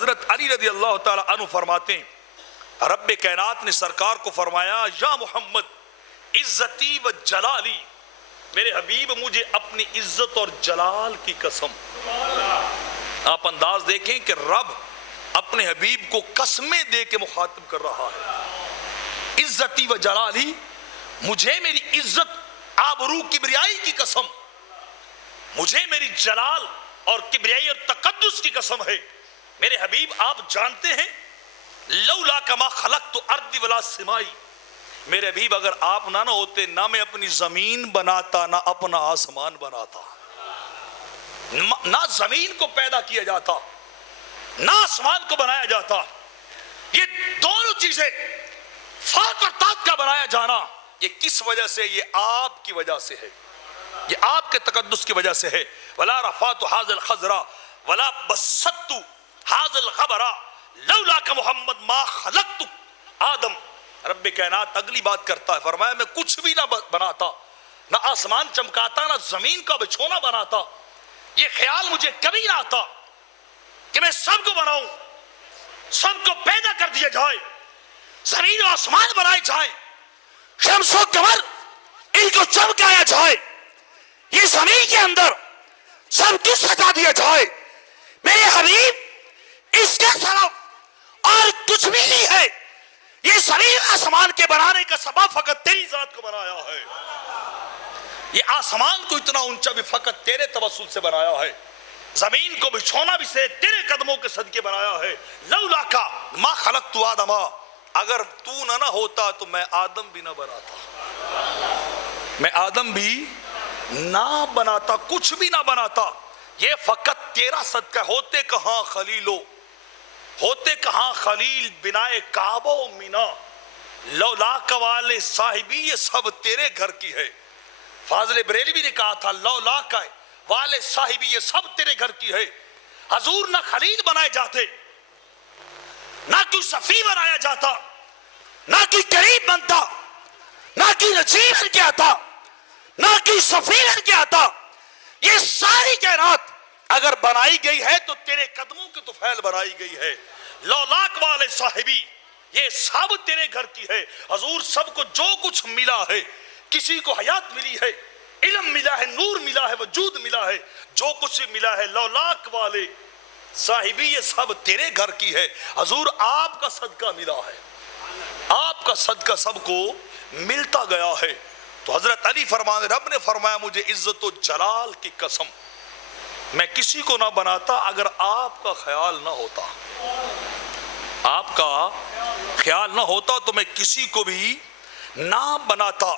حضرت علی رضی اللہ تعالی عنہ فرماتے ہیں رب کائنات نے سرکار کو فرمایا یا محمد عزتی و جلالی، میرے حبیب مجھے اپنی عزت اور جلال کی قسم۔ آپ انداز دیکھیں کہ رب اپنے حبیب کو قسمیں دے کے مخاطب کر رہا ہے۔ عزتی و جلالی، مجھے میری عزت آبرو کبریائی کی قسم، مجھے میری جلال اور کبریائی اور تقدس کی قسم ہے۔ میرے حبیب آپ جانتے ہیں لولا کما خلقت ارضی ولا سمائی، میرے حبیب اگر آپ نہ ہوتے نہ میں اپنی زمین بناتا نہ اپنا آسمان بناتا، نہ زمین کو پیدا کیا جاتا نہ آسمان کو بنایا جاتا۔ یہ دونوں چیزیں فوق اور طاقت کا بنایا جانا یہ کس وجہ سے؟ یہ آپ کی وجہ سے ہے، یہ آپ کے تقدس کی وجہ سے ہے۔ ولا رفعت هذا الخضر ولا بسطت هذا الغبر لولا کہ محمد ما خلقت آدم۔ رب کائنات اگلی بات کرتا ہے، فرمایا میں کچھ بھی نہ بناتا، نہ آسمان چمکاتا نہ زمین کا بچھونا بناتا، یہ خیال مجھے کبھی نہ آتا کہ میں سب کو بناؤں، سب کو پیدا کر دیا جائے، زمین و آسمان بنائے جائیں، شمس و قمر ان کو چمکایا جائے، یہ زمین کے اندر سب کچھ سجا دیا جائے۔ میرے حبیب اس کے سبب اور کچھ بھی نہیں ہے، یہ زمین آسمان کے بنانے کا سبب فقط تیری ذات کو بنایا ہے۔ یہ آسمان کو اتنا اونچا بھی فقط تیرے توسل سے بنایا ہے، زمین کو بچھونا بھی سے تیرے قدموں کے صدقے بنایا ہے۔ لولا کا ما خلقت آدم، اگر تو نہ ہوتا تو میں آدم بھی نہ بناتا، میں آدم بھی نہ بناتا، کچھ بھی نہ بناتا، یہ فقط تیرا صدقہ۔ ہوتے کہاں خلیلو، ہوتے کہاں خلیل بنائے کعبہ و مینا، لولا والے صاحبی یہ سب تیرے گھر کی ہے۔ فاضل بریلوی نے کہا تھا لولا کا والے صاحبی یہ سب تیرے گھر کی ہے۔ حضور نہ خلیل بنائے جاتے، نہ کوئی صفی بنایا جاتا، نہ کوئی قریب بنتا، نہ کوئی نجیب بن کے آتا، نہ کوئی صفی بن کے آتا۔ یہ ساری کائنات اگر بنائی گئی ہے تو تیرے قدموں کی طفیل بنائی گئی ہے۔ لولاک والے صاحبی یہ سب تیرے گھر کی ہے۔ حضور سب کو جو کچھ ملا ہے، کسی کو حیات ملی ہے، علم ملا ہے، نور ملا ہے، وجود ملا ہے، جو کچھ ملا ہے لولاک والے صاحبی یہ سب تیرے گھر کی ہے۔ حضور آپ کا صدقہ ملا ہے، آپ کا صدقہ سب کو ملتا گیا ہے۔ تو حضرت علی فرمانے رب نے فرمایا مجھے عزت و جلال کی قسم میں کسی کو نہ بناتا اگر آپ کا خیال نہ ہوتا، آپ کا خیال نہ ہوتا تو میں کسی کو بھی نہ بناتا۔